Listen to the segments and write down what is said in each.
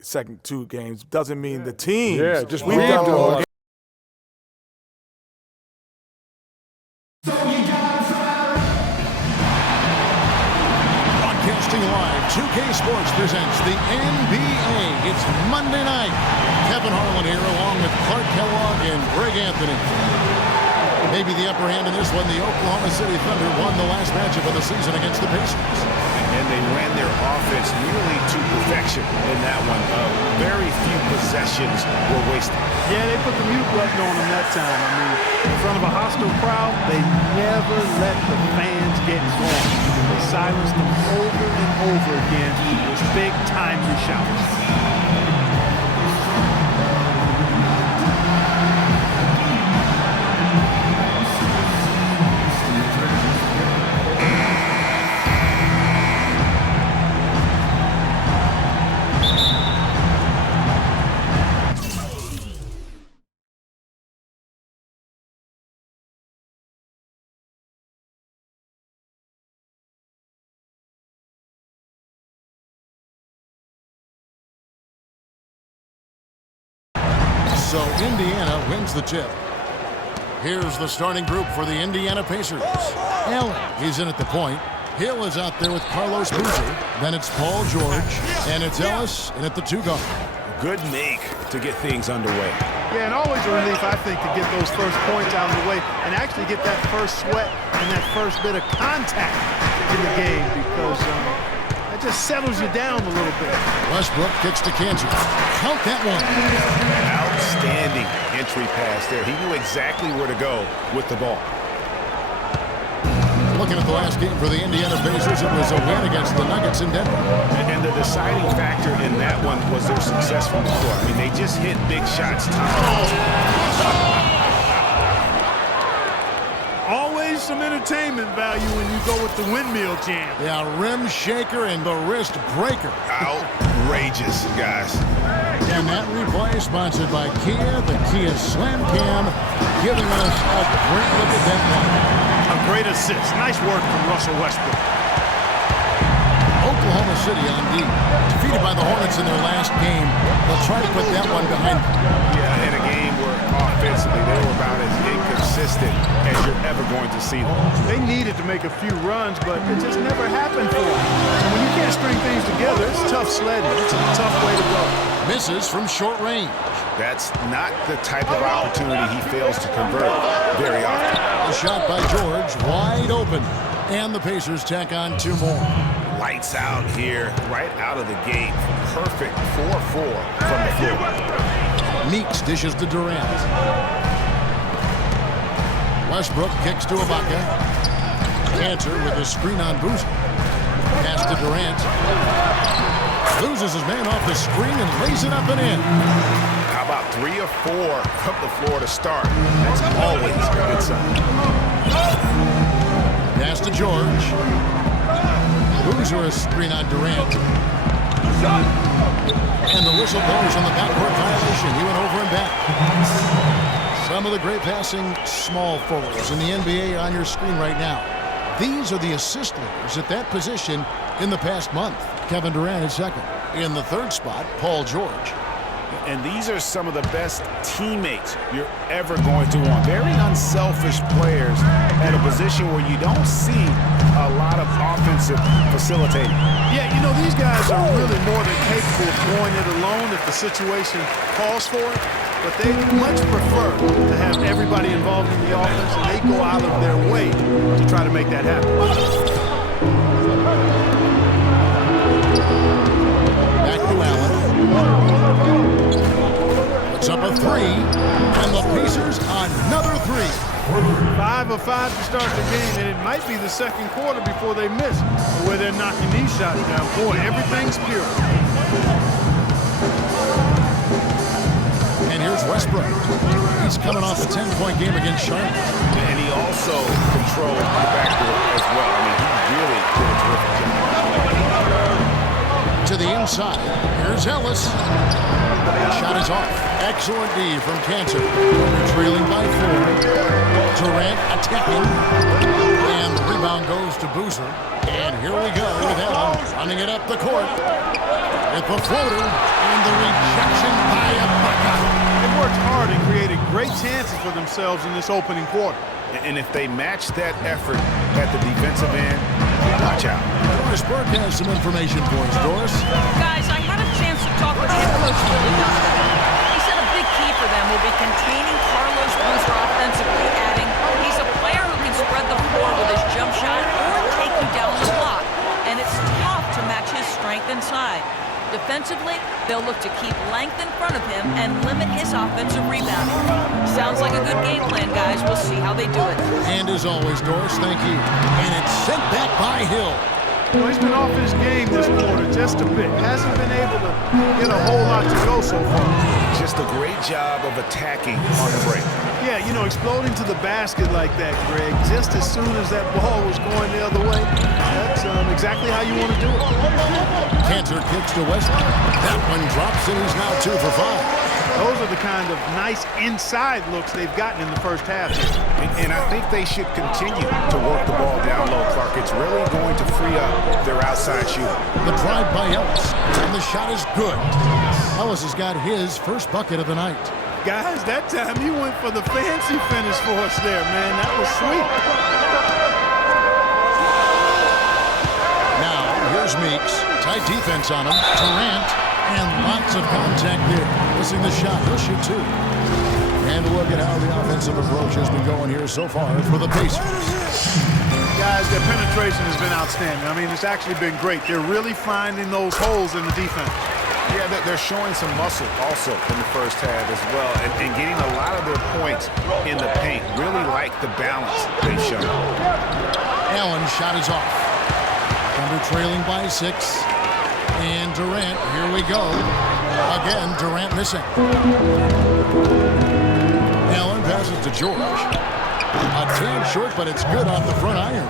second 2 games doesn't mean the teams. Yeah, just we've done read all. Broadcasting live, 2K Sports presents the NBA. It's Monday night. Kevin Harlan here along with Clark Kellogg and Greg Anthony. Maybe the upper hand in this one, the Oklahoma City Thunder won the last matchup of the season against the Pacers. And they ran their offense nearly to perfection in that one. Very few possessions were wasted. Yeah, they put the mute button on them that time. I mean, in front of a hostile crowd, they never let the fans get going. They silenced them over and over again with big timely shouts. So Indiana wins the tip. Here's the starting group for the Indiana Pacers. Allen, he's in at the point. Hill is out there with Carlos Boozer. Then it's Paul George. And it's Ellis in at the 2 guard. Good make to get things underway. Yeah, and always a relief, I think, to get those first points out of the way and actually get that first sweat and that first bit of contact in the game because it just settles you down a little bit. Westbrook kicks to Kanter. Count that one. Outstanding entry pass there. He knew exactly where to go with the ball. Looking at the last game for the Indiana Pacers, it was a win against the Nuggets in Denver. And the deciding factor in that one was their success from the floor. I mean, they just hit big shots. Always some entertainment value when you go with the windmill jam. Yeah, rim shaker and the wrist breaker. Outrageous, guys. And that replay sponsored by Kia, the Kia Slam Cam, giving us a great look at that one. A great assist. Nice work from Russell Westbrook. Oklahoma City on D. Defeated by the Hornets in their last game. They'll try to put that one behind them. Yeah, in a game where offensively they were about as inconsistent as you're ever going to see them. They needed to make a few runs, but it just never happened for them. And when you can't string things together, it's tough sledding. It's a tough way to go. Misses from short range. That's not the type of opportunity he fails to convert very often. A shot by George, wide open. And the Pacers tack on 2 more. Lights out here, right out of the gate. Perfect 4-4 from the floor. Meeks dishes to Durant. Westbrook kicks to Ibaka. Kanter with a screen on Boozer. Pass to Durant. Loses his man off the screen and lays it up and in. How about 3 or 4 from the floor to start? That's always a good sign. Pass to George. Boozer a screen on Durant. And the whistle blows on the backcourt violation. He went over and back. Some of the great passing small forwards in the NBA on your screen right now. These are the assist leaders at that position in the past month. Kevin Durant is second. In the 3rd spot, Paul George. And these are some of the best teammates you're ever going to want. Very unselfish players at a position where you don't see a lot of offensive facilitating. Yeah, you know, these guys are really more than capable of going it alone if the situation calls for it. But they much prefer to have everybody involved in the offense, and they go out of their way to try to make that happen. Back to Allen. Puts up a 3, and the Pacers another 3. 5 of 5 to start the game, and it might be the second quarter before they miss where they're knocking these shots down. Boy, everything's pure. And here's Westbrook. He's coming off a 10-point game against Charlotte. And he also controlled the backdoor as well. I mean, he really did a terrific job. To the inside. Here's Ellis. Shot is off. Excellent D from Kanter. They're trailing by 4. Durant attacking. And the rebound goes to Boozer. And here we go with Allen running it up the court. With the floater. And the great chances for themselves in this opening quarter. And if they match that effort at the defensive end, watch out. Doris Burke has some information for us. Doris? Guys, I had a chance to talk with head coach Billy Donovan. He said a big key for them will be containing Carlos Boozer offensively, adding, he's a player who can spread the floor with his jump shot or take you down the block, and it's tough to match his strength inside. Defensively, they'll look to keep length in front of him and limit his offensive rebounding. Sounds like a good game plan, guys. We'll see how they do it. And as always, Doris, thank you. And it's sent back by Hill. Well, he's been off his game this quarter just a bit. Hasn't been able to get a whole lot to go so far. Just a great job of attacking on the break. Yeah, you know, exploding to the basket like that, Greg, just as soon as that ball was going the other way, that's exactly how you want to do it. Cantor kicks to Westbrook. That one drops, and he's now 2 for 5. Those are the kind of nice inside looks they've gotten in the first half. And I think they should continue to work the ball down low, Clark. It's really going to free up their outside shooter. The drive by Ellis, and the shot is good. Ellis has got his first bucket of the night. Guys, that time he went for the fancy finish for us there, man. That was sweet. Now, here's Meeks. Tight defense on him. Durant, and lots of contact there. Missing the shot. He'll shoot 2. And look at how the offensive approach has been going here so far for the Pacers. Guys, their penetration has been outstanding. I mean, it's actually been great. They're really finding those holes in the defense. Yeah, they're showing some muscle also in the first half as well, and getting a lot of their points in the paint. Really like the balance they've shown. Allen's shot is off. Thunder trailing by 6. And Durant, here we go. Again, Durant missing. Allen passes to George. A tad short, but it's good off the front iron.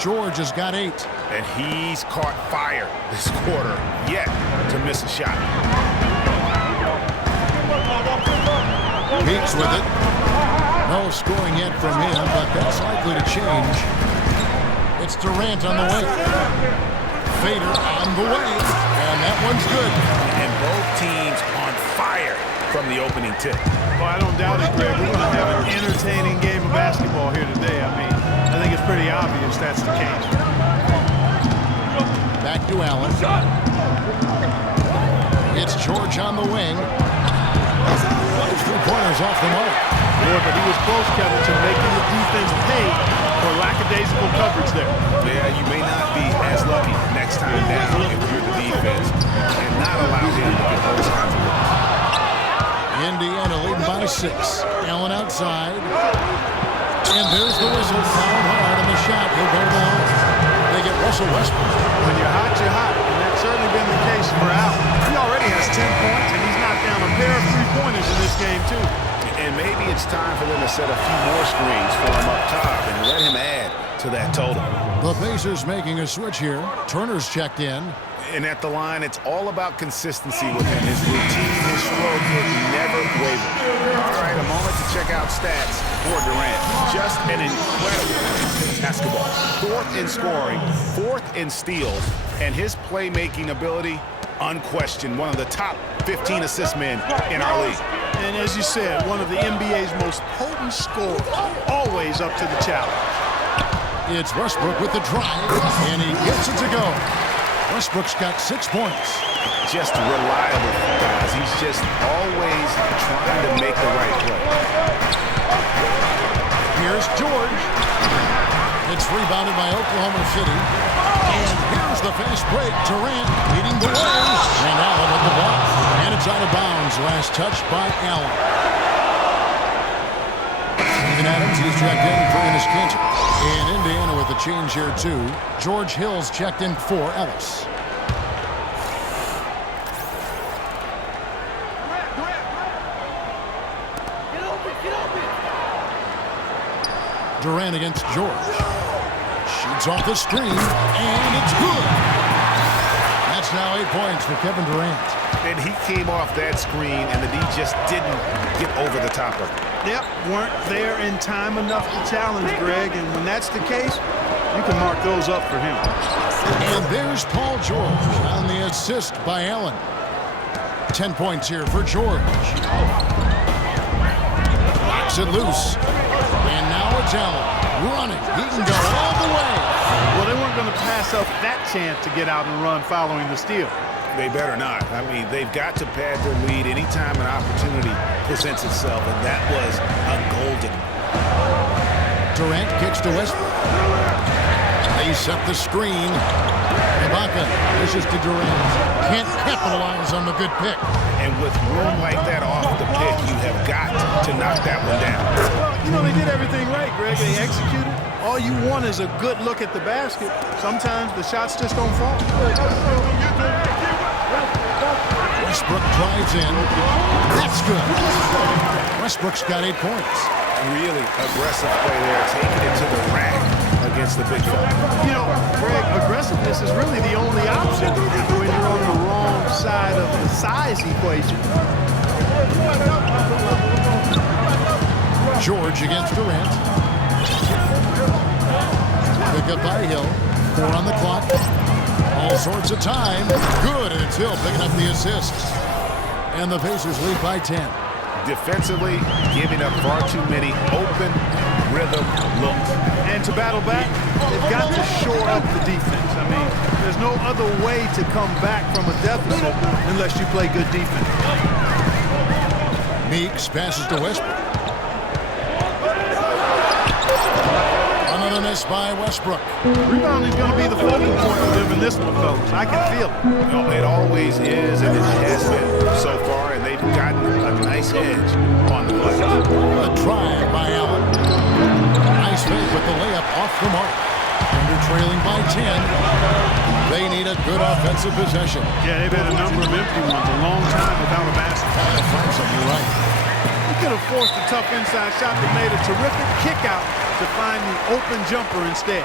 George has got 8. And he's caught fire this quarter yet to miss a shot. Meeks with it. No scoring yet from him, but that's likely to change. It's Durant on the wing. Fader on the way, and that one's good. And both teams on fire from the opening tip. Well, I don't doubt it, Greg. We're going to have an entertaining game of basketball here today. I mean, I think it's pretty obvious that's the case. Back to Allen. It's George on the wing. Those 3-pointers off the mark. Yeah, but he was close, Kevin, to making the defense pay for lackadaisical coverage there. Yeah, you may not be as lucky next time down if you're the defense and not allow him to get those kinds of looks. Indiana leading by 6. Allen outside. And there's the whistle. Fouled hard on the shot. He'll go to the line. They get Russell Westbrook. When you're hot, you're hot. And that's certainly been the case for Allen. He already has 10 points, and he's knocked down a pair of 3-pointers in this game, too. And maybe it's time for them to set a few more screens for him up top and let him add to that total. The Pacers making a switch here. Turner's checked in. And at the line, it's all about consistency with him. His routine, his stroke, it never wavers. All right, a moment to check out stats for Durant. Just an incredible basketball. 4th in scoring, 4th in steals, and his playmaking ability, unquestioned, one of the top 15 assist men in our league. And as you said, one of the NBA's most potent scorers, always up to the challenge. It's Westbrook with the drive, and he gets it to go. Westbrook's got 6 points. Just reliable, guys. He's just always trying to make the right play. Here's George. It's rebounded by Oklahoma City. And here's the fast break. Durant leading the way. And Allen with the block. And it's out of bounds. Last touch by Allen. Steven Adams, he's checked in for Enes Kanter. And Indiana with the change here, too. George Hill's checked in for Ellis. Durant against George. Shoots off the screen, and it's good. That's now 8 points for Kevin Durant. And he came off that screen, and the D just didn't get over the top of it. Yep, weren't there in time enough to challenge, Greg, and when that's the case, you can mark those up for him. And there's Paul George on the assist by Allen. 10 points here for George. Kicks it loose. And now it's Allen running. He can go all the way. Well, they weren't going to pass up that chance to get out and run following the steal. They better not. I mean, they've got to pad their lead anytime an opportunity presents itself, and that was a golden. Durant kicks to Westbrook. They set the screen. Ibaka pushes to Durant. Can't capitalize on the good pick. And with room like that off the pick, you have got to knock that one down. Well, you know, they did everything right, Greg. They executed. All you want is a good look at the basket. Sometimes the shots just don't fall. Westbrook drives in. That's good. Westbrook's got 8 points. Really aggressive play there, taking it to the rack against the big fella. You know, Greg, aggressiveness is really the only option when you're on the wrong side of the size equation. George against Durant. Pick up by Hill. 4 on the clock. All sorts of time. Good, and it's Hill picking up the assist. And the Pacers lead by 10. Defensively, giving up far too many open rhythm looks. And to battle back, they've got to shore up the defense. I mean, there's no other way to come back from a deficit unless you play good defense. Meeks passes to Westbrook. Another miss by Westbrook. Rebounding is going to be the focal point for them in this one, folks. I can feel it. No, it always is, and it has been so far, and they've gotten a nice edge on the play. A drive by Allen. Nice fake with the layup off the mark. Under trailing by 10. They need a good offensive possession. Yeah, they've had a number of empty ones, a long time without a basket. You're right. He could have forced a tough inside shot that made a terrific kick out to find the open jumper instead.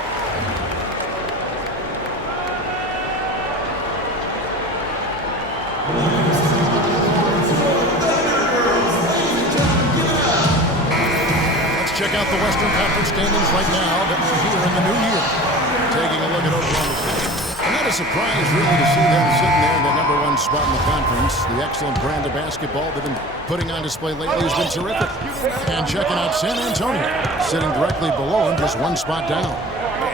Let's check out the Western Conference standings right now that we're here in the new year. Taking a look at Oklahoma City. And not a surprise, really, to see them sitting there in the #1 spot in the conference. The excellent brand of basketball they've been putting on display lately has been terrific. And checking out San Antonio, sitting directly below them, just 1 spot down.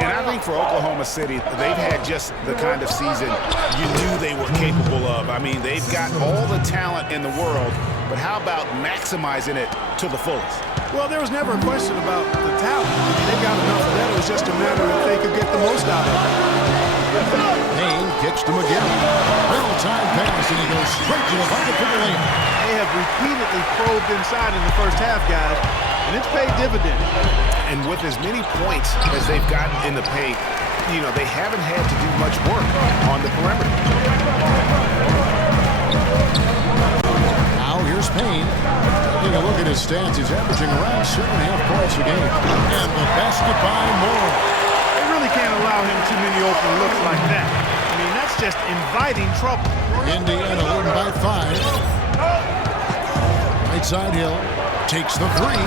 And I think for Oklahoma City, they've had just the kind of season you knew they were capable of. I mean, they've got all the talent in the world, but how about maximizing it to the fullest? Well, there was never a question about the talent. I mean, they got enough of that. It was just a matter of if they could get the most out of it. Payne kicks to McGarry. Well-timed pass, and he goes straight to the bucket for the layup. They have repeatedly probed inside in the first half, guys, and it's paid dividends. And with as many points as they've gotten in the paint, you know, they haven't had to do much work on the perimeter. Now here's Payne. Taking a look at his stats, he's averaging around 7.5 points a game. And the basket by Moore. They really can't allow him too many open looks like that. I mean, that's just inviting trouble. Indiana leading by 5. Right side Hill takes the 3.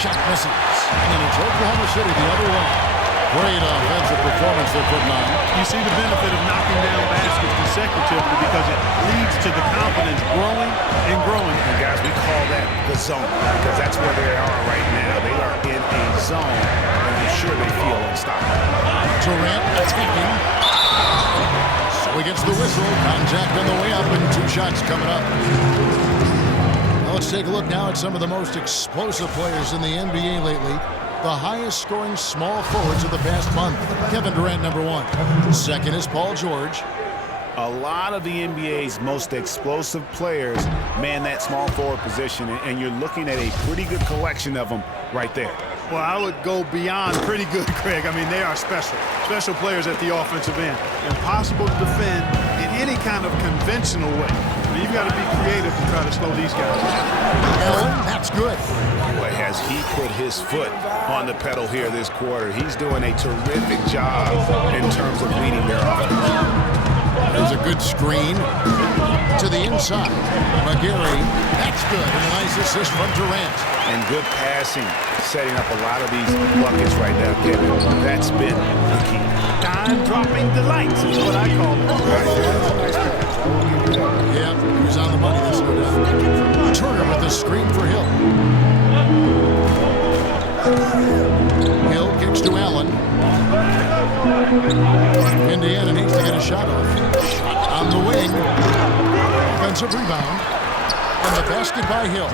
Shot misses. And then it's Oklahoma City the other way. Great offensive performance they're putting on. You see the benefit of knocking down baskets consecutively because it leads to the confidence growing and growing. And guys, we call that the zone because that's where they are right now. They are in a zone, and I'm sure they feel unstoppable. Durant attacking. So he gets the whistle. Contact on the way up, and 2 shots coming up. Now let's take a look now at some of the most explosive players in the NBA lately. The highest scoring small forwards of the past month. Kevin Durant, #1. Second is Paul George. A lot of the NBA's most explosive players man that small forward position, and you're looking at a pretty good collection of them right there. Well, I would go beyond pretty good, Craig. I mean, they are special. Special players at the offensive end. Impossible to defend in any kind of conventional way. I mean, you've got to be creative to try to slow these guys down. Allen, that's good. Boy, has he put his foot on the pedal here this quarter. He's doing a terrific job in terms of leading their offense. There's a good screen to the inside. McGarry, that's good. And a nice assist from Durant. And good passing, setting up a lot of these buckets right now, Kevin. That's been the key. Time-dropping delights is what I call it. Yeah, he was on the money, there's no doubt. Turner with the screen for Hill. Indiana needs to get a shot off. Shot on the wing. Offensive rebound. And the basket by Hill.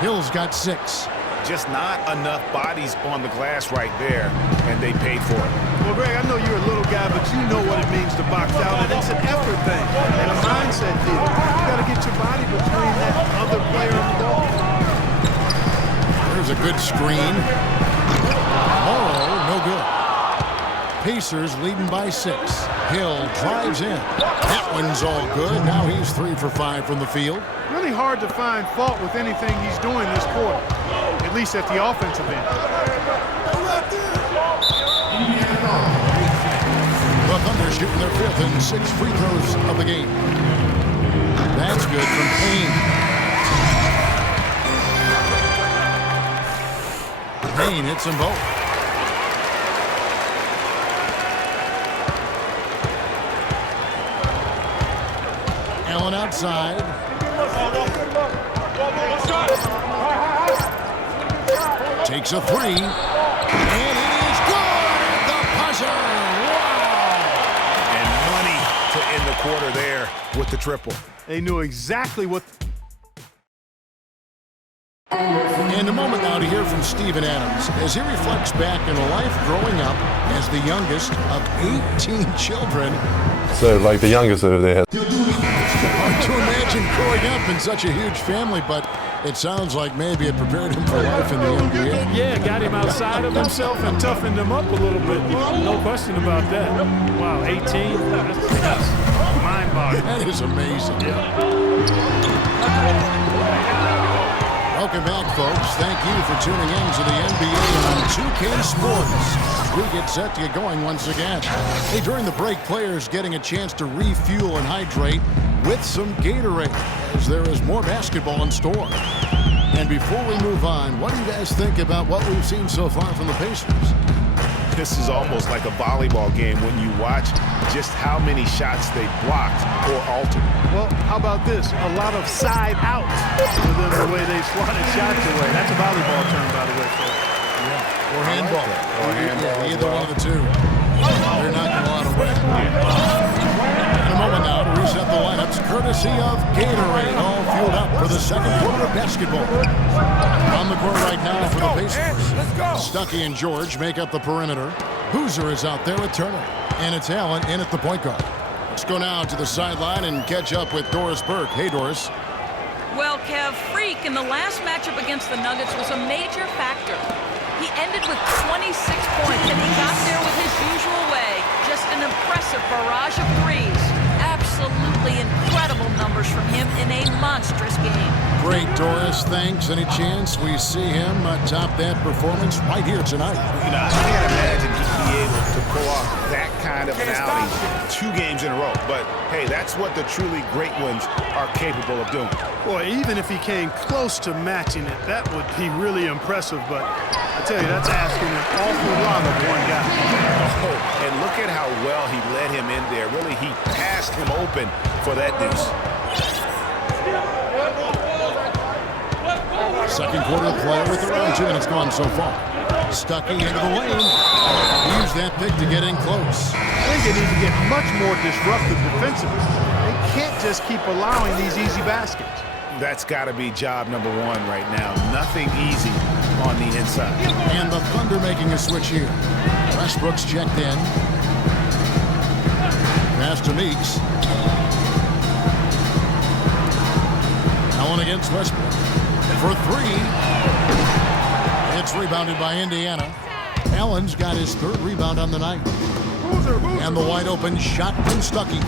Hill's got 6. Just not enough bodies on the glass right there, and they paid for it. Well, Greg, I know you're a little guy, but you know what it means to box out, and it's an effort thing and a mindset deal. You got to get your body between that other player and the ball. There's a good screen. Morrow, no good. Pacers leading by 6. Hill drives in. That one's all good. Now he's 3 for 5 from the field. Really hard to find fault with anything he's doing this quarter, at least at the offensive end. The Thunder shooting their 5th and 6th free throws of the game. That's good from Payne. Payne hits them both. Allen outside. Takes a 3. And it is good! The buzzer! Wow! And money to end the quarter there with the triple. They knew exactly what... And a moment now to hear from Steven Adams as he reflects back on a life growing up as the youngest of 18 children. So, like the youngest over there. Hard to imagine growing up in such a huge family, but it sounds like maybe it prepared him for life in the NBA. Yeah, got him outside of himself and toughened him up a little bit. No question about that. Wow, 18? That's mind-boggling. That is amazing. Welcome back, folks. Thank you for tuning in to the NBA on 2K Sports. We get set to get going once again. Hey, during the break, players getting a chance to refuel and hydrate with some Gatorade, as there is more basketball in store. And before we move on, what do you guys think about what we've seen so far from the Pacers? This is almost like a volleyball game when you watch just how many shots they blocked or altered. Well, how about this? A lot of side outs for them the way they swatted shots away. That's a volleyball term, by the way, folks. Or handball. Or handball. Yeah, either one of the two. They're knocking a lot away. In a moment now to reset the lineups, courtesy of Gatorade, all fueled up for the second quarter of basketball. On the court right now for the Pacers. Stuckey and George make up the perimeter. Boozer is out there with Turner. And it's Allen in at the point guard. Let's go now to the sideline and catch up with Doris Burke. Hey, Doris. Well, Kev, Freak in the last matchup against the Nuggets was a major factor. He ended with 26 points, and he got there with his usual way. Just an impressive barrage of threes. Absolutely incredible numbers from him in a monstrous game. Great, Doris. Thanks. Any chance we see him top that performance right here tonight? You know, I can't imagine he'd be able to pull off that kind of an outing 2 games in a row. But, hey, that's what the truly great ones are capable of doing. Boy, even if he came close to matching it, that would be really impressive. But I tell you, that's asking an awful lot of one guy. Oh, and look at how well he led him in there. Really, he passed him open for that deuce. Second quarter of play with around 2 minutes gone so far. Stuckey into the lane. Use that pick to get in close. I think they need to get much more disruptive defensively. They can't just keep allowing these easy baskets. That's got to be job number 1 right now. Nothing easy on the inside. And the Thunder making a switch here. Westbrook's checked in. Pass to Meeks. Allen against Westbrook. For 3. It's rebounded by Indiana. Allen's got his 3rd rebound on the night. And the wide open shot from Stuckey.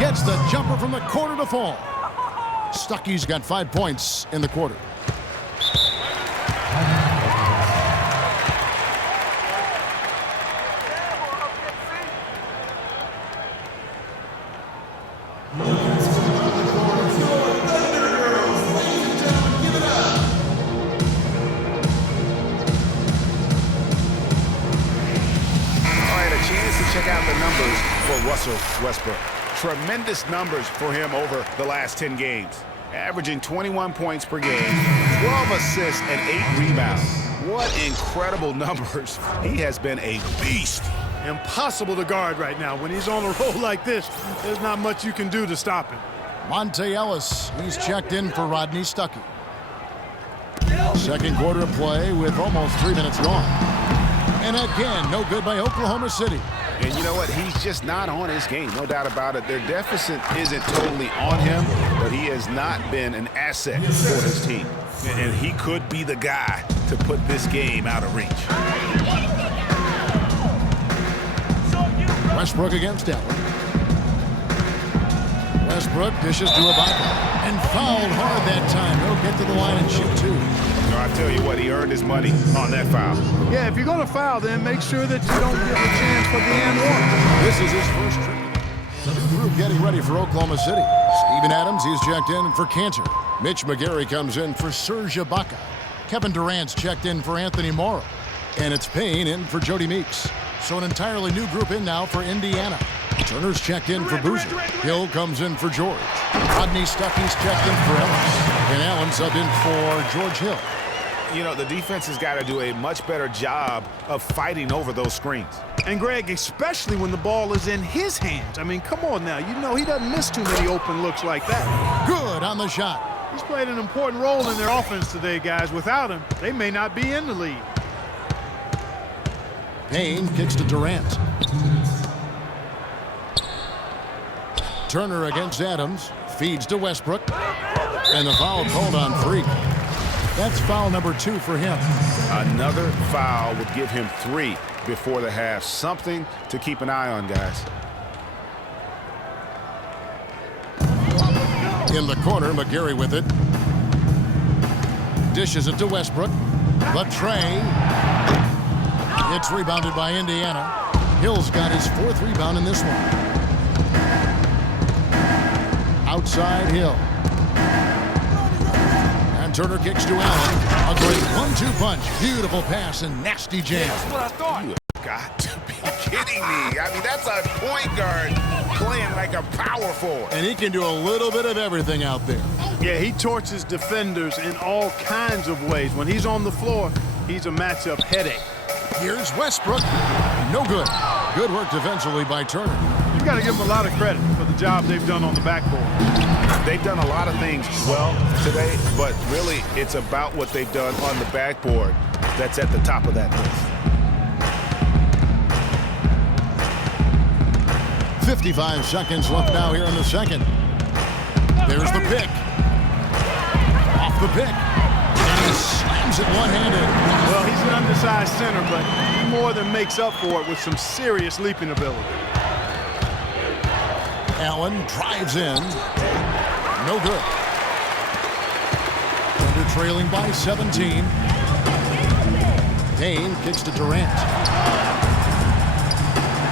Gets the jumper from the corner to fall. Stuckey's got 5 points in the quarter. Check out the numbers for Russell Westbrook. Tremendous numbers for him over the last 10 games. Averaging 21 points per game, 12 assists, and 8 rebounds. What incredible numbers. He has been a beast. impossible to guard right now. When he's on a roll like this, there's not much you can do to stop him. Monte Ellis, he's checked in for Rodney Stuckey. Second quarter of play with almost 3 minutes gone. And again, no good by Oklahoma City. And you know what? He's just not on his game, no doubt about it. Their deficit isn't totally on him, but he has not been an asset for his team. And he could be the guy to put this game out of reach. Westbrook against Allen. Westbrook dishes to Ibaka and fouled hard that time. He'll get to the line and shoot two. No, I tell you what, he earned his money on that foul. Yeah, if you're going to foul, then make sure that you don't give a chance for the and one. This is his first trip. The group getting ready for Oklahoma City. Steven Adams, he's checked in for Cantor. Mitch McGary comes in for Serge Ibaka. Kevin Durant's checked in for Anthony Morrow. And it's Payne in for Jody Meeks. So an entirely new group in now for Indiana. Turner's checked in for Boozer. Hill comes in for George. Rodney Stuckey's checked in for Ellis. And Allen subbed in for George Hill. You know, the defense has got to do a much better job of fighting over those screens. And Greg, especially when the ball is in his hands. I mean, come on now. You know he doesn't miss too many open looks like that. Good on the shot. He's played an important role in their offense today, guys. Without him, they may not be in the lead. Payne kicks to Durant. Turner against Adams. Feeds to Westbrook. And the foul called on Freak. That's foul number 2 for him. Another foul would give him 3 before the half. Something to keep an eye on, guys. In the corner, McGary with it. Dishes it to Westbrook. The tray. It's rebounded by Indiana. Hill's got his 4th rebound in this one. Outside Hill. And Turner kicks to Allen. A great 1-2 punch. Beautiful pass and nasty jam. That's what I thought. You have got to be kidding me. I mean, that's a point guard playing like a power forward. And he can do a little bit of everything out there. Yeah, he torches defenders in all kinds of ways. When he's on the floor, he's a matchup headache. Here's Westbrook. No good. Good work defensively by Turner. You've got to give them a lot of credit for the job they've done on the backboard. They've done a lot of things well today, but really it's about what they've done on the backboard that's at the top of that list. 55 seconds left now here in the second. There's the pick. Off the pick. And he slams it one-handed. Well, he's an undersized center, but he more than makes up for it with some serious leaping ability. Allen drives in. No good. Thunder trailing by 17. Payne kicks to Durant.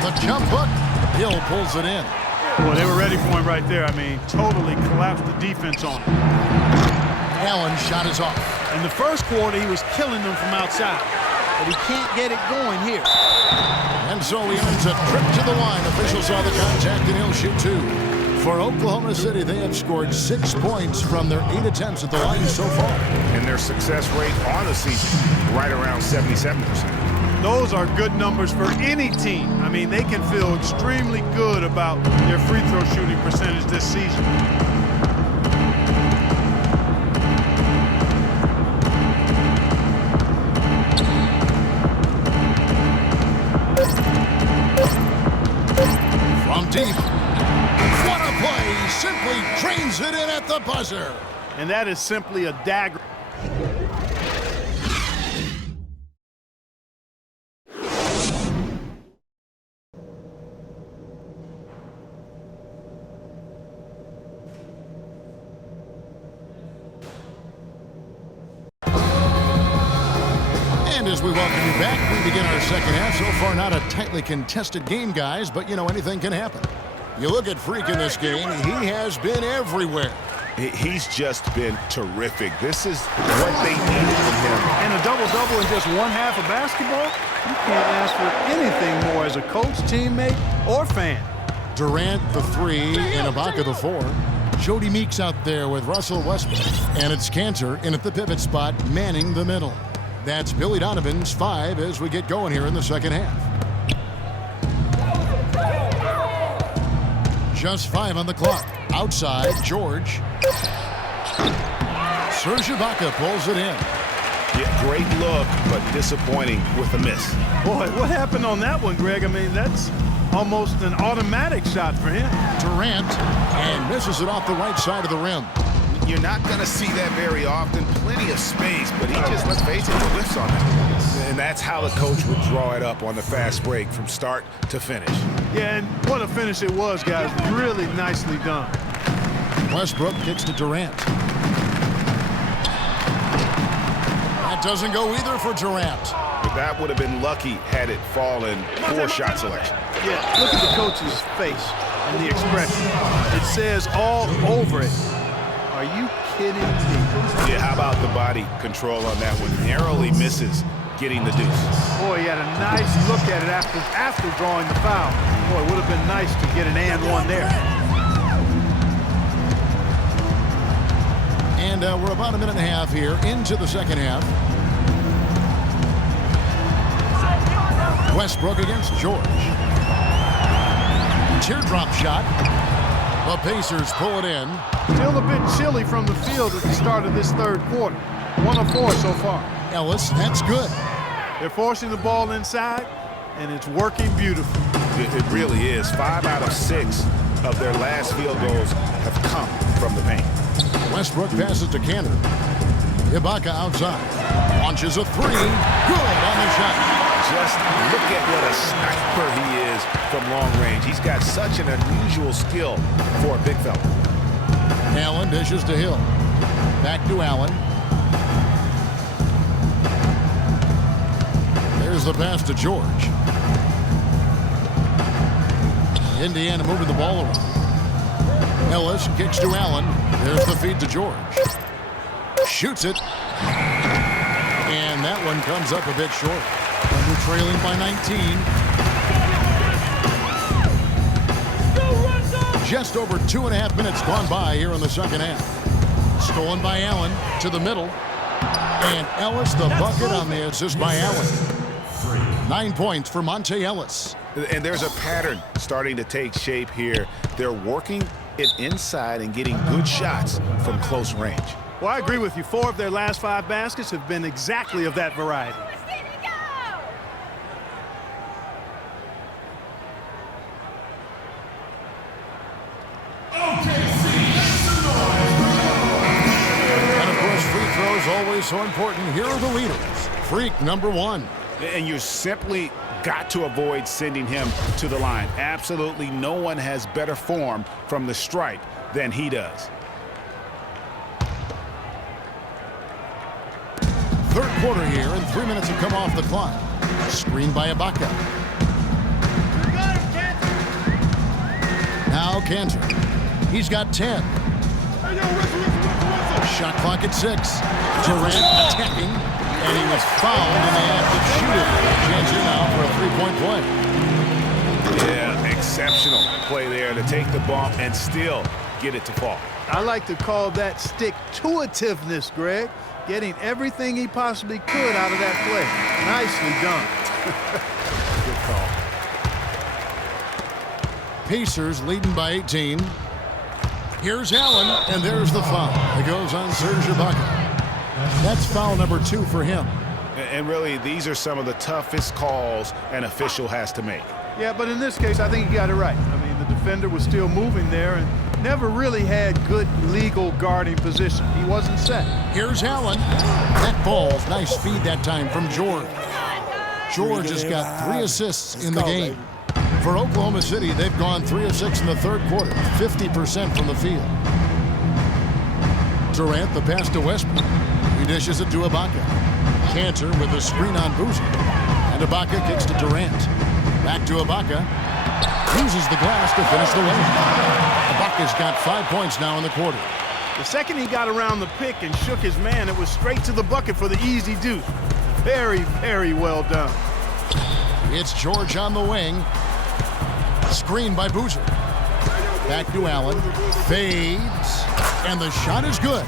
The jump hook. Hill pulls it in. Well, they were ready for him right there. I mean, totally collapsed the defense on him. Allen's shot is off. In the first quarter, he was killing them from outside, but he can't get it going here. And so he earns a trip to the line. Officials saw the contact and he'll shoot 2. For Oklahoma City, they have scored 6 points from their 8 attempts at the line so far. And their success rate on the season, right around 77%. Those are good numbers for any team. I mean, they can feel extremely good about their free throw shooting percentage this season. From deep. What a play. Simply drains it in at the buzzer. And that is simply a dagger. And as we welcome you back, we begin our second half. So far, not a tightly contested game, guys, but, you know, anything can happen. You look at Freak in this game, he has been everywhere. He's just been terrific. This is what they needed from him. And a double-double in just one half of basketball? You can't ask for anything more as a coach, teammate, or fan. Durant, the 3, and Ibaka, the 4. Jody Meeks out there with Russell Westbrook. And it's Cantor in at the pivot spot, manning the middle. That's Billy Donovan's 5 as we get going here in the second half. Just 5 on the clock. Outside, George. Serge Ibaka pulls it in. Yeah, great look, but disappointing with a miss. Boy, what happened on that one, Greg? I mean, that's almost an automatic shot for him. Durant, and misses it off the right side of the rim. You're not going to see that very often. Plenty of space, but he just, let's face it, whiffs on it. And that's how the coach would draw it up on the fast break from start to finish. Yeah, and what a finish it was, guys. Really nicely done. Westbrook kicks to Durant. That doesn't go either for Durant. But that would have been lucky had it fallen. Poor shot selection. Yeah, look at the coach's face and the expression. It says all over it. Are you kidding me? Yeah, how about the body control on that one? Narrowly misses getting the deuce. Boy, he had a nice look at it after drawing the foul. Boy, it would have been nice to get an and one there. And we're about a minute and a half here into the second half. Westbrook against George. Teardrop shot. The Pacers pull it in. Still a bit chilly from the field at the start of this third quarter. 1 of 4 so far. Ellis, that's good. They're forcing the ball inside, and it's working beautifully. It really is. 5 out of 6 of their last field goals have come from the paint. Westbrook passes to Cantor. Ibaka outside. Launches a 3. Good on the shot. Just look at what a sniper he is from long range. He's got such an unusual skill for a big fella. Allen dishes to Hill. Back to Allen. There's the pass to George. Indiana moving the ball around. Ellis kicks to Allen. There's the feed to George. Shoots it. And that one comes up a bit short. Thunder trailing by 19. Just over 2.5 minutes gone by here in the second half. Stolen by Allen to the middle. And Ellis the bucket on the assist by Allen. 9 points for Monte Ellis. And there's a pattern starting to take shape here. They're working it inside and getting good shots from close range. Well, I agree with you. 4 of their last 5 baskets have been exactly of that variety. And of course, free throws always so important. Here are the leaders. Freak number 1. And you simply got to avoid sending him to the line. Absolutely no one has better form from the stripe than he does. Third quarter here, and 3 minutes have come off the clock. Screen by Ibaka. Now Cantor. He's got 10. Shot clock at 6. Durant attacking, and he was fouled in the act of shooting. Chance here now for a three-point play. Yeah, exceptional play there to take the bump and still get it to fall. I like to call that stick-to-itiveness, Greg. Getting everything he possibly could out of that play. Nicely done. Good call. Pacers leading by 18. Here's Allen, and there's the foul. It goes on Serge Ibaka. That's foul number 2 for him. And really, these are some of the toughest calls an official has to make. Yeah, but in this case, I think he got it right. I mean, the defender was still moving there and never really had good legal guarding position. He wasn't set. Here's Allen. That falls. Nice feed that time from George. George has got 3 assists in the game. For Oklahoma City, they've gone 3 of 6 in the third quarter, 50% from the field. Durant, the pass to Westbrook. He dishes it to Ibaka. Cantor with a screen on Boozer. And Ibaka kicks to Durant. Back to Ibaka. Uses the glass to finish the layup. Ibaka's got 5 points now in the quarter. The second he got around the pick and shook his man, it was straight to the bucket for the easy deuce. Very, very well done. It's George on the wing. Screen by Boozer. Back to Allen. Fades. And the shot is good.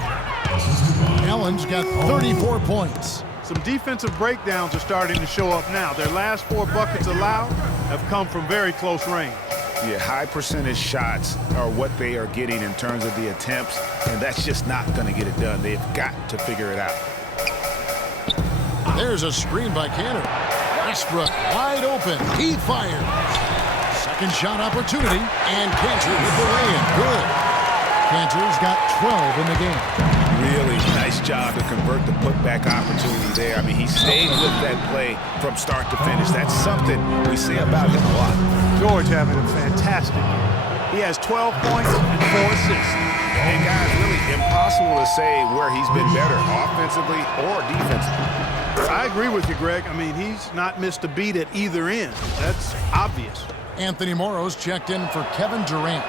Allen's got 34 points. Some defensive breakdowns are starting to show up now. Their last 4 buckets allowed have come from very close range. Yeah, high percentage shots are what they are getting in terms of the attempts, and that's just not going to get it done. They've got to figure it out. There's a screen by Cantor. Westbrook wide open. He fires. Second shot opportunity, and Cantor with the lay-in. Good. Cantor's got 12 in the game. Really nice job to convert the putback opportunity there. I mean, he stayed with that play from start to finish. That's something we say about him a lot. George having a fantastic game. He has 12 points and 4 assists. And guys, really impossible to say where he's been better, offensively or defensively. I agree with you, Greg. I mean, he's not missed a beat at either end. That's obvious. Anthony Morrow's checked in for Kevin Durant.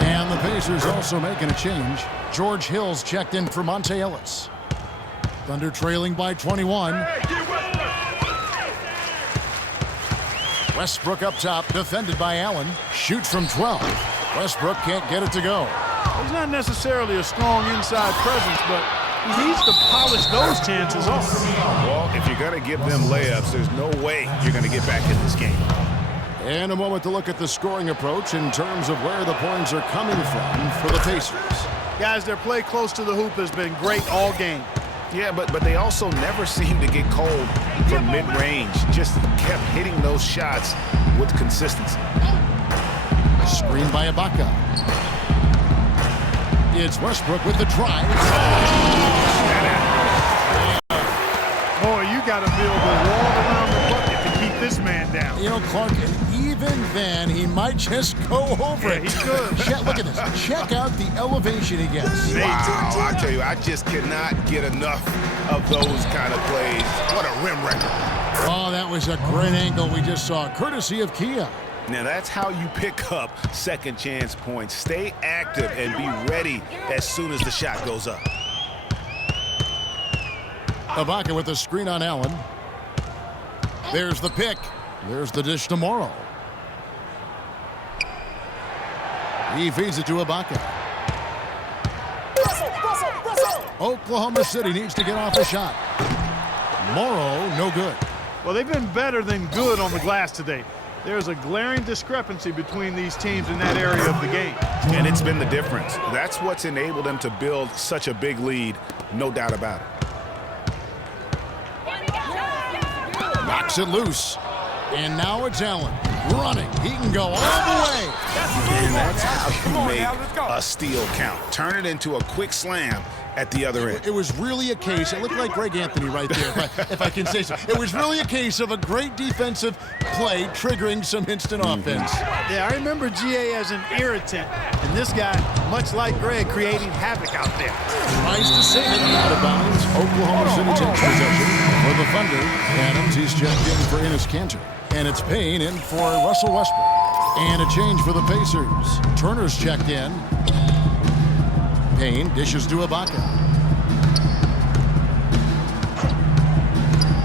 And the Pacers also making a change. George Hill's checked in for Monte Ellis. Thunder trailing by 21. Westbrook up top, defended by Allen. Shoots from 12. Westbrook can't get it to go. He's not necessarily a strong inside presence, but he needs to polish those chances off. Well, if you're going to give them layups, there's no way you're going to get back in this game. And a moment to look at the scoring approach in terms of where the points are coming from for the Pacers. Guys, their play close to the hoop has been great all game. Yeah, but they also never seem to get cold from mid-range. Just kept hitting those shots with consistency. Screen by Ibaka. It's Westbrook with the drive. Boy, you got to build a wall around the bucket to keep this man down. You know, Clark, even then, he might just go over it. He could. Look at this. Check out the elevation he gets. Wow, I tell you, I just cannot get enough of those kind of plays. What a rim record. Oh, that was a great angle we just saw, courtesy of Kia. Now, that's how you pick up second chance points. Stay active and be ready as soon as the shot goes up. Ibaka with the screen on Allen. There's the pick. There's the dish to Morrow. He feeds it to Ibaka. Oklahoma City needs to get off a shot. Morrow, no good. Well, they've been better than good on the glass today. There's a glaring discrepancy between these teams in that area of the game. And it's been the difference. That's what's enabled them to build such a big lead, no doubt about it. Knocks it loose. And now it's Allen running. He can go all the way. And that's how you make a steal count. Turn it into a quick slam at the other end. It was really a case, it looked like Greg Anthony right there, if I can say so. It was really a case of a great defensive play triggering some instant offense. Yeah, I remember GA as an irritant, and this guy, much like Greg, creating havoc out there. Tries to save it. Out of bounds. Oklahoma City takes possession for the Thunder. Adams, he's checked in for Enes Kanter. And it's Payne in for Russell Westbrook. And a change for the Pacers. Turner's checked in. Payne dishes to Ibaka.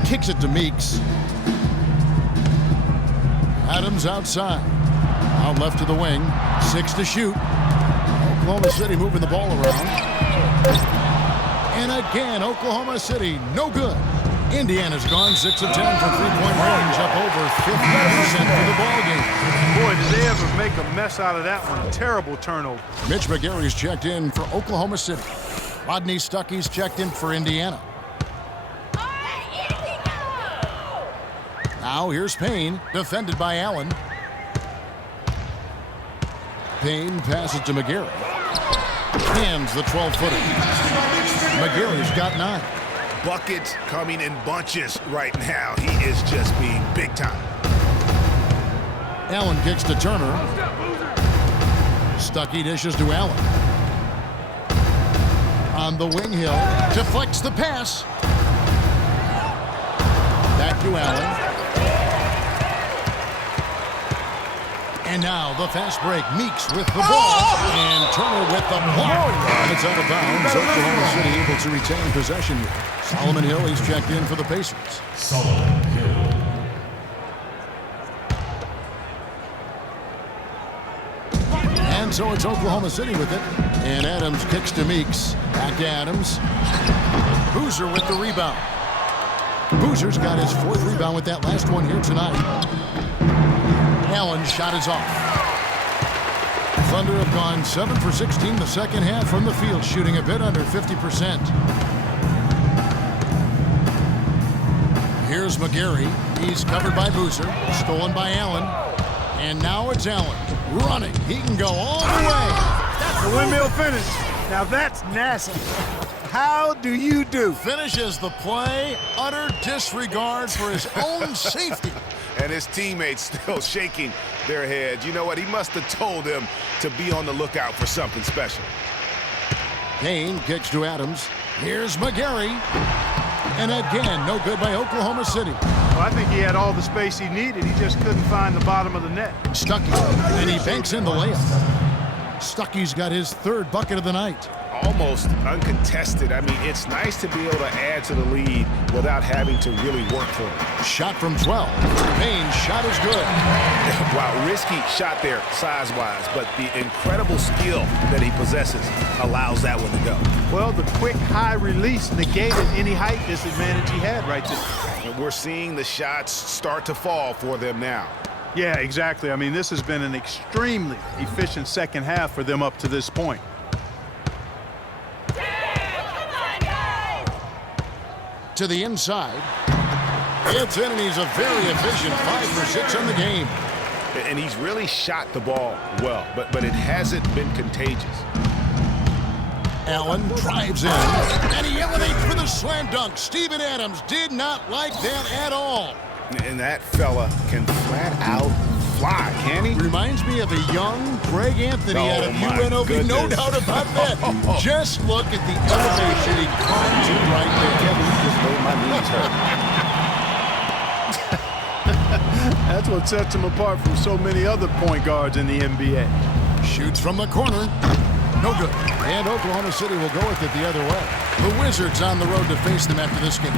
Kicks it to Meeks. Adams outside. Out left to the wing. 6 to shoot. Oklahoma City moving the ball around. And again, Oklahoma City, no good. Indiana's gone 6 of 10 from three-point range, up over 50% for the ballgame. Boy, did they ever make a mess out of that one. Terrible turnover. Mitch McGary's checked in for Oklahoma City. Rodney Stuckey's checked in for Indiana. Now here's Payne, defended by Allen. Payne passes to McGary. Hands the 12-footer. McGary's got 9. Buckets coming in bunches right now. He is just being big time. Allen kicks to Turner. Stuckey dishes to Allen. On the wing, Hill deflects the pass. Back to Allen. And now the fast break. Meeks with the ball. And Turner with the block. And it's out of bounds. Oklahoma City able to retain possession here. Solomon Hill, he's checked in for the Pacers. Solomon Hill. And so it's Oklahoma City with it. And Adams kicks to Meeks. Back to Adams. Boozer with the rebound. Boozer's got his 4th rebound with that last one here tonight. Allen's shot is off. Thunder have gone 7 for 16 the second half from the field, shooting a bit under 50%. Here's McGarry. He's covered by Boozer. Stolen by Allen. And now it's Allen running. He can go all the way. The windmill finish. Now that's nasty. How do you do? Finishes the play. Utter disregard for his own safety. And his teammates still shaking their heads. You know what? He must have told them to be on the lookout for something special. Kane kicks to Adams. Here's McGarry. And again, no good by Oklahoma City. Well, I think he had all the space he needed. He just couldn't find the bottom of the net. Stuckey. And he banks in the layup. Stuckey's got his third bucket of the night. Almost uncontested. I mean, it's nice to be able to add to the lead without having to really work for it. Shot from 12. Payne's shot is good. Wow, risky shot there size-wise, but the incredible skill that he possesses allows that one to go. Well, the quick high release negated any height disadvantage he had right there. And we're seeing the shots start to fall for them now. Yeah, exactly. I mean, this has been an extremely efficient second half for them up to this point. To the inside. It's in, and he's a very efficient 5 for 6 on the game. And he's really shot the ball well, but it hasn't been contagious. Allen drives in, and he elevates for the slam dunk. Steven Adams did not like that at all. And that fella can flat out fly, can he? Reminds me of a young Greg Anthony out of UNLV, goodness. no doubt about that. Just look at the elevation he climbed to right there. Kevin, you just made my knees hurt. That's what sets him apart from so many other point guards in the NBA. Shoots from the corner. No good. And Oklahoma City will go with it the other way. The Wizards on the road to face them after this game.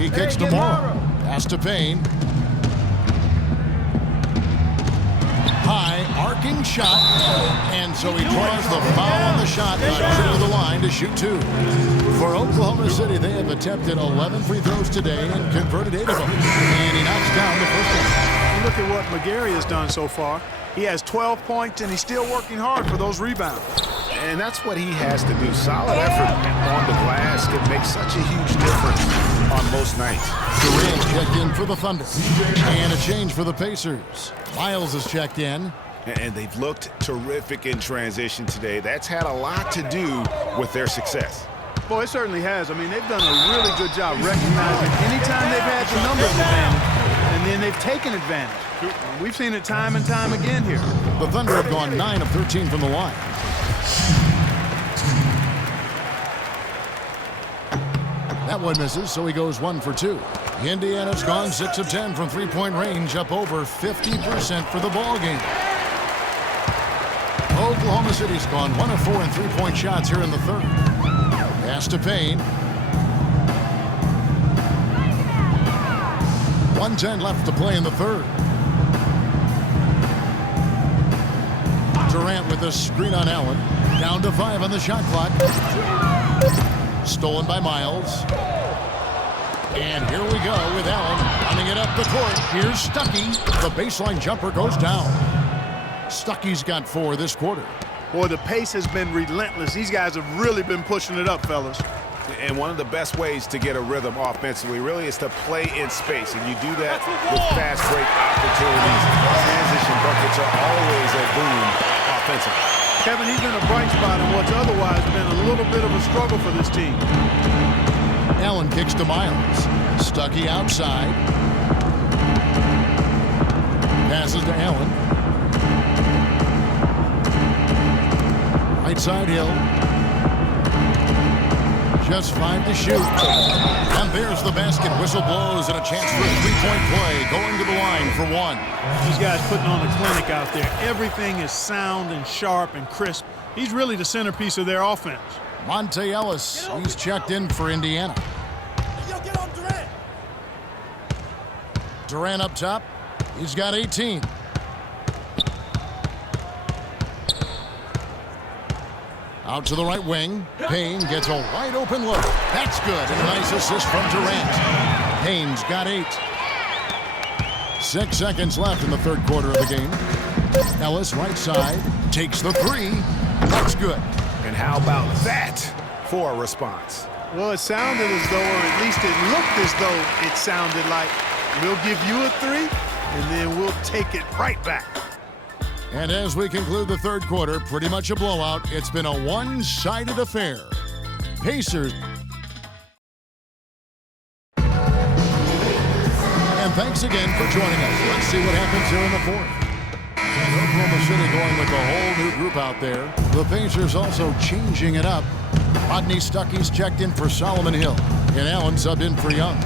He kicks to Morrow. Pass to Payne. High, arcing shot. And so he draws the foul on the shot. Not true to the line to shoot 2. For Oklahoma City, they have attempted 11 free throws today and converted 8 of them. And he knocks down the first one. Look at what McGarry has done so far. He has 12 points, and he's still working hard for those rebounds. And that's what he has to do. Solid effort on the glass can make such a huge difference on most nights. Durant checked in for the Thunder. And a change for the Pacers. Miles is checked in. And they've looked terrific in transition today. That's had a lot to do with their success. Boy, it certainly has. I mean, they've done a really good job recognizing anytime they've had the numbers advantage, and then they've taken advantage. We've seen it time and time again here. The Thunder have gone 9 of 13 from the line. That one misses, so he goes 1 for 2. Indiana's gone 6 of 10 from three-point range, up over 50% for the ball game. Oklahoma City's gone 1 of 4 in three-point shots here in the third. Pass to Payne. 1:10 left to play in the third. Durant with a screen on Allen. Down to 5 on the shot clock. Stolen by Miles. And here we go with Allen running it up the court. Here's Stuckey. The baseline jumper goes down. Stuckey's got 4 this quarter. Boy, the pace has been relentless. These guys have really been pushing it up, fellas. And one of the best ways to get a rhythm offensively really is to play in space. And you do that with fast break opportunities. Transition buckets are always a boom offensively. Kevin, he's been a bright spot in what's otherwise been a little bit of a struggle for this team. Allen kicks to Miles. Stuckey outside. Passes to Allen. Right side Hill. Just 5 to shoot. And there's the basket. Whistle blows and a chance for a three-point play. Going to the line for 1. These guys putting on a clinic out there. Everything is sound and sharp and crisp. He's really the centerpiece of their offense. Monte Ellis, he's checked in for Indiana. Durant up top. He's got 18. Out to the right wing. Payne gets a wide open look. That's good. And a nice assist from Durant. Payne's got 8. 6 seconds left in the third quarter of the game. Ellis, right side, takes the three. That's good. And how about that for a response? Well, it sounded as though, or at least it looked as though it sounded like, we'll give you a three, and then we'll take it right back. And as we conclude the third quarter, pretty much a blowout. It's been a one-sided affair. Pacers. And thanks again for joining us. Let's see what happens here in the fourth. And Oklahoma City going with a whole new group out there. The Pacers also changing it up. Rodney Stuckey's checked in for Solomon Hill. And Allen subbed in for Young.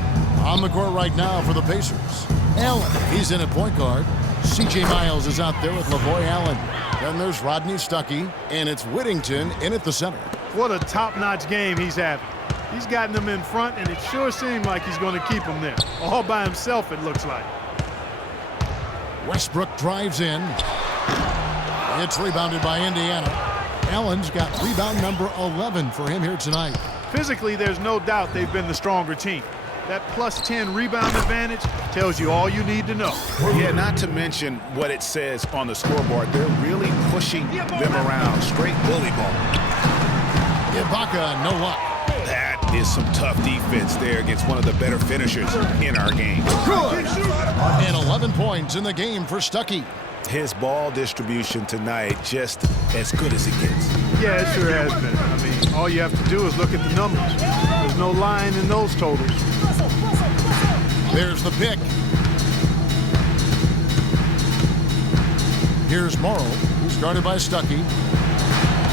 On the court right now for the Pacers. Allen, he's in at point guard. C.J. Miles is out there with Lavoy Allen. Then there's Rodney Stuckey, and it's Whittington in at the center. What a top-notch game he's having. He's gotten them in front, and it sure seemed like he's going to keep them there. All by himself, it looks like. Westbrook drives in. It's rebounded by Indiana. Allen's got rebound number 11 for him here tonight. Physically, there's no doubt they've been the stronger team. That plus 10 rebound advantage tells you all you need to know. Yeah, not to mention what it says on the scoreboard. They're really pushing them around. Straight bully ball. Ibaka, no luck. That is some tough defense there against one of the better finishers in our game. Good. And 11 points in the game for Stuckey. His ball distribution tonight just as good as it gets. Yeah, it sure has been. I mean, all you have to do is look at the numbers. There's no lying in those totals. There's the pick. Here's Morrow, who's guarded by Stuckey.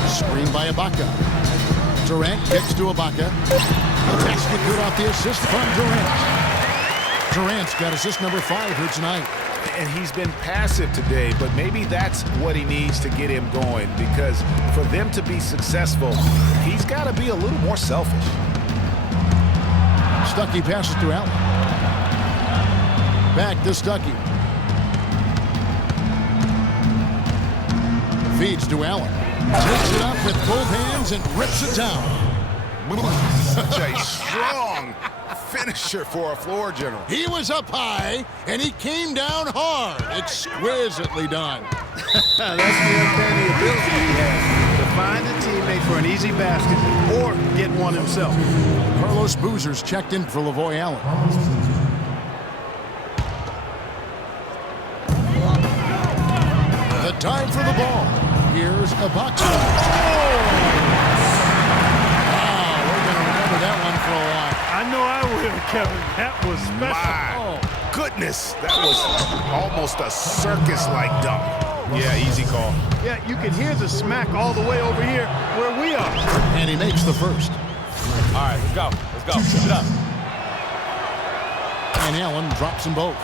Screen by Ibaka. Durant kicks to Ibaka. The basket good off the assist from Durant. Durant's got assist number 5 here tonight. And he's been passive today, but maybe that's what he needs to get him going, because for them to be successful, he's got to be a little more selfish. Stuckey passes to Allen. Back to Stuckey. Feeds to Allen. Takes it up with both hands and rips it down. Such a strong finisher for a floor general. He was up high, and he came down hard. Exquisitely done. That's the uncanny ability he has to find a teammate for an easy basket or get one himself. Carlos Boozer's checked in for Lavoy Allen. The time for the ball. Here's Ibaka. Wow, we're going to remember that one for a while. I know I will, Kevin. That was special. My goodness, that was almost a circus-like dunk. Yeah, easy call. Yeah, you can hear the smack all the way over here where we are. And he makes the first. All right, let's go. Let's go. Keep it up. And Allen drops them both.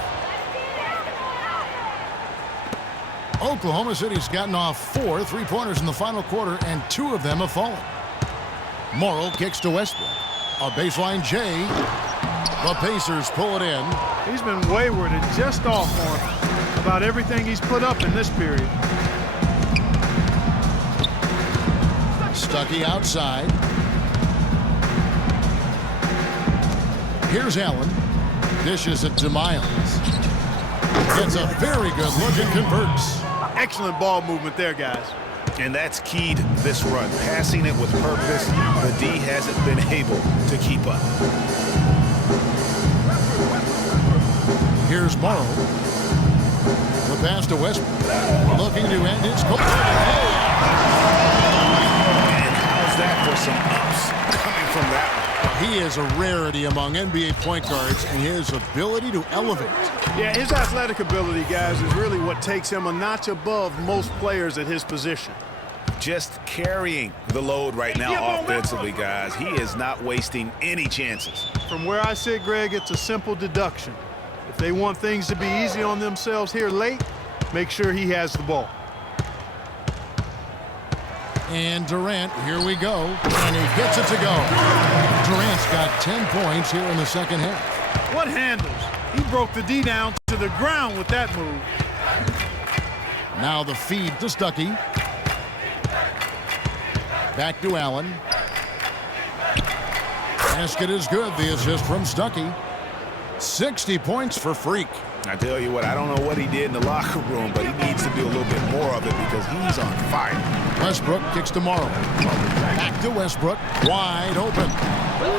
Oklahoma City's gotten off 4 3-pointers in the final quarter, and 2 of them have fallen. Morrow kicks to Westbrook. A baseline J. The Pacers pull it in. He's been wayward and just off on about everything he's put up in this period. Stuckey outside. Here's Allen. Dishes it to Miles. Gets a very good look and converts. Excellent ball movement there, guys. And that's keyed this run. Passing it with purpose. The D hasn't been able to keep up. Here's Morrow. The pass to Westbrook. Looking to end his goal. And how's that for some ups coming from that one? He is a rarity among NBA point guards, and his ability to elevate. Yeah, his athletic ability, guys, is really what takes him a notch above most players at his position. Just carrying the load right now offensively, guys. He is not wasting any chances. From where I sit, Greg, it's a simple deduction. If they want things to be easy on themselves here late, make sure he has the ball. And Durant, here we go, and he gets it to go. Durant's got 10 points here in the second half. What handles? He broke the D down to the ground with that move. Now the feed to Stuckey. Back to Allen. Basket is good. The assist from Stuckey. 60 points for Freak. I tell you what, I don't know what he did in the locker room, but he needs to do a little bit more of it because he's on fire. Westbrook kicks to Morrow. Back to Westbrook. Wide open.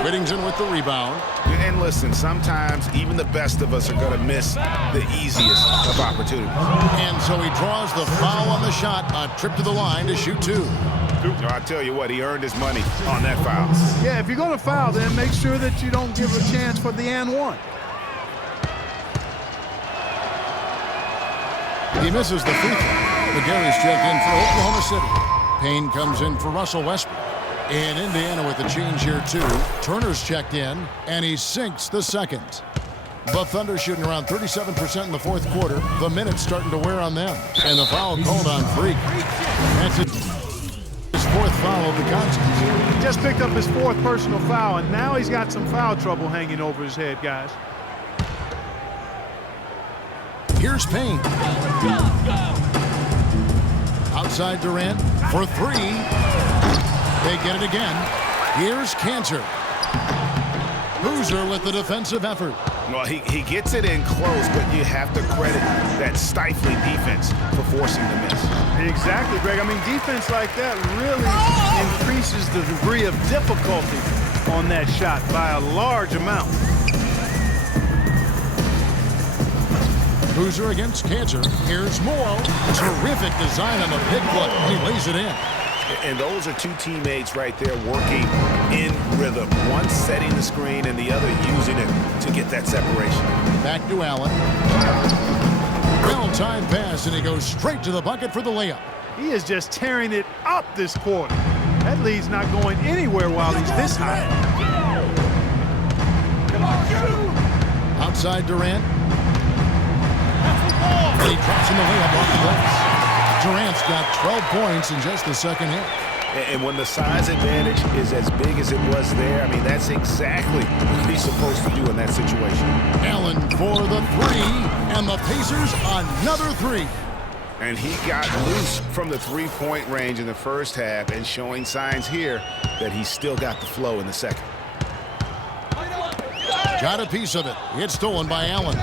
Whittington with the rebound. And listen, sometimes even the best of us are going to miss the easiest of opportunities. And so he draws the foul on the shot. A trip to the line to shoot two. I tell you what, he earned his money on that foul. Yeah, if you're going to foul, then make sure that you don't give a chance for the and one. He misses the free throw. McGarry's checked in for Oklahoma City. Payne comes in for Russell Westbrook. And Indiana with a change here, too. Turner's checked in, and he sinks the second. The Thunder shooting around 37% in the fourth quarter. The minutes starting to wear on them. And the foul called on Freak. That's his fourth foul of the contest. He just picked up his fourth personal foul, and now he's got some foul trouble hanging over his head, guys. Here's Payne. Outside Durant for three. They get it again. Here's Cantor. Boozer with the defensive effort. Well, he gets it in close, but you have to credit that stifling defense for forcing the miss. Exactly, Greg. I mean, defense like that really increases the degree of difficulty on that shot by a large amount. Boozer against Cantor. Here's Morrow. Terrific design on the pick play. He lays it in. And those are two teammates right there working in rhythm. One setting the screen and the other using it to get that separation. Back to Allen. Well-timed pass, and he goes straight to the bucket for the layup. He is just tearing it up this quarter. That lead's not going anywhere while he's this high. Outside Durant. And he drops in the layup off the glass. Durant's got 12 points in just the second half. And when the size advantage is as big as it was there, I mean, that's exactly what he's supposed to do in that situation. Allen for the three, and the Pacers another three. And he got loose from the three-point range in the first half and showing signs here that he's still got the flow in the second. Got a piece of it. It's stolen by Allen.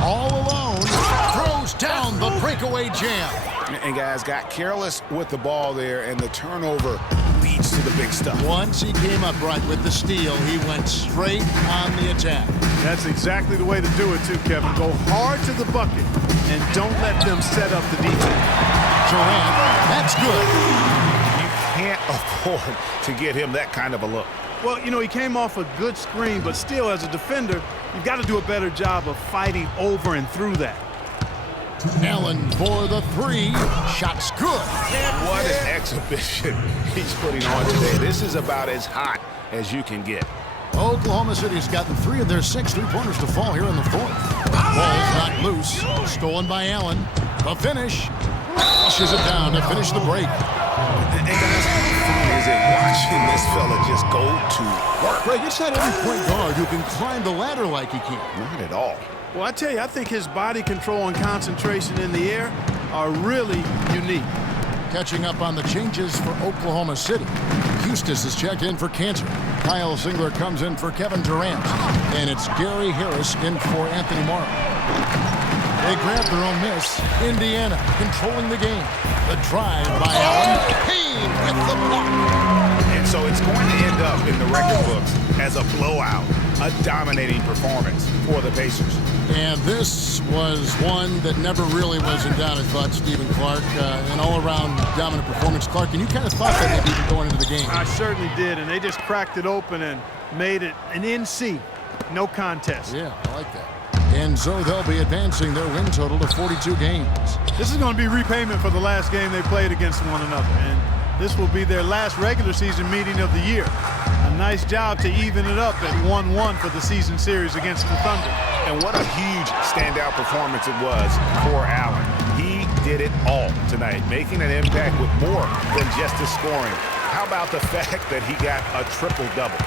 All alone, throws down the breakaway jam. And guys got careless with the ball there, and the turnover leads to the big stuff. Once he came up right with the steal, he went straight on the attack. That's exactly the way to do it, too, Kevin. Go hard to the bucket and don't let them set up the defense. Durant, that's good. You can't afford to get him that kind of a look. Well, you know, he came off a good screen, but still, as a defender, you've got to do a better job of fighting over and through that. Allen for the three. Shot's good. What an exhibition he's putting on today. This is about as hot as you can get. Oklahoma City's gotten 3 of their 6 three-pointers to fall here in the fourth. Ball's knocked loose. Stolen by Allen. The finish. Flushes it down to finish the break. And guys, how fun is it watching this fella just go to work? Greg, it's not every point guard who can climb the ladder like he can. Not at all. Well, I tell you, I think his body control and concentration in the air are really unique. Catching up on the changes for Oklahoma City. Eustace is checked in for Cantor. Kyle Singler comes in for Kevin Durant. And it's Gary Harris in for Anthony Morrow. They grab their own miss. Indiana controlling the game. The drive by Allen. Payne with the block. And so it's going to end up in the record books as a blowout, a dominating performance for the Pacers. And this was one that never really was in doubt, I thought, Stephen Clark. An all-around dominant performance. Clark, and you kind of thought that maybe even going into the game. I certainly did, and they just cracked it open and made it an NC. No contest. Yeah, I like that. And so they'll be advancing their win total to 42 games. This is going to be repayment for the last game they played against one another, and this will be their last regular season meeting of the year. A nice job to even it up at 1-1 for the season series against the Thunder. And what a huge standout performance it was for Allen. He did it all tonight, making an impact with more than just his scoring. How about the fact that he got a triple-double?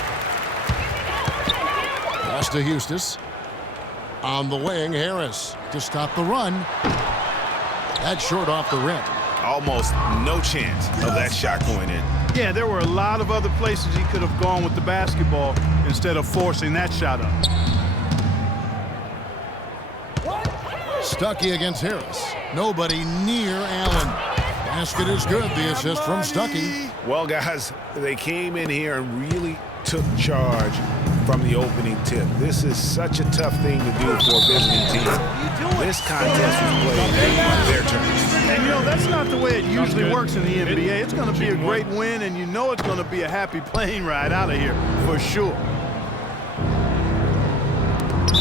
Pass to Eustace. On the wing, Harris to stop the run. That's short off the rim. Almost no chance of that shot going in. Yeah, there were a lot of other places he could have gone with the basketball instead of forcing that shot up. Stuckey against Harris. Nobody near Allen. Basket is good. The assist from Stuckey. Well, guys, they came in here and really took charge from the opening tip. This is such a tough thing to do for a visiting team. This contest was played on their terms. And, you know, that's not the way it usually works in the NBA. It's going to be a great win, and you know it's going to be a happy plane ride out of here for sure.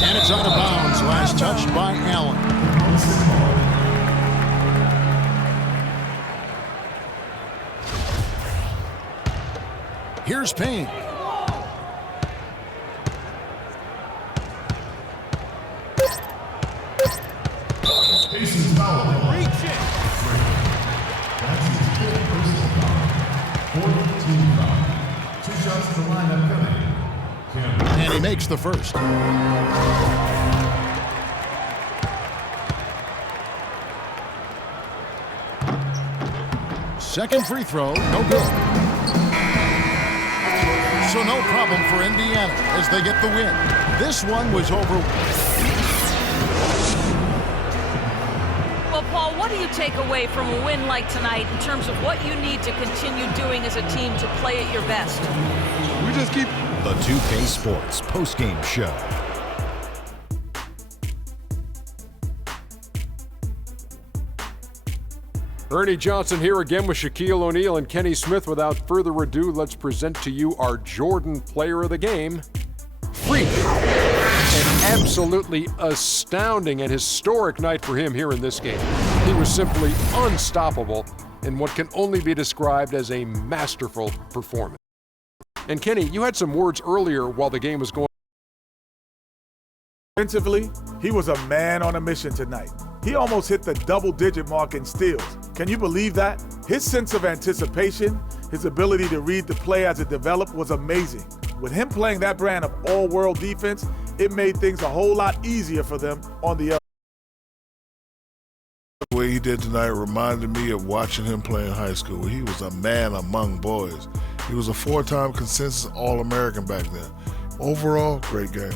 And it's out of bounds. Last touch by Allen. Here's Payne. And he makes the first. Second free throw, no good. So no problem for Indiana as they get the win. This one was over. Well, Paul, what do you take away from a win like tonight in terms of what you need to continue doing as a team to play at your best? We just keep the 2K Sports postgame show. Ernie Johnson here again with Shaquille O'Neal and Kenny Smith. Without further ado, let's present to you our Jordan Player of the Game, Freak. An absolutely astounding and historic night for him here in this game. He was simply unstoppable in what can only be described as a masterful performance. And Kenny, you had some words earlier while the game was going. Offensively, he was a man on a mission tonight. He almost hit the double-digit mark in steals. Can you believe that? His sense of anticipation, his ability to read the play as it developed was amazing. With him playing that brand of all-world defense, it made things a whole lot easier for them on the other. the way he did tonight reminded me of watching him play in high school. He was a man among boys. He was a four-time consensus All-American back then. Overall, great game.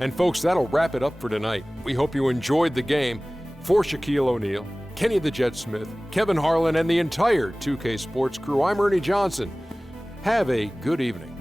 And folks, that'll wrap it up for tonight. We hope you enjoyed the game. For Shaquille O'Neal, Kenny the Jet Smith, Kevin Harlan, and the entire 2K Sports crew, I'm Ernie Johnson. Have a good evening.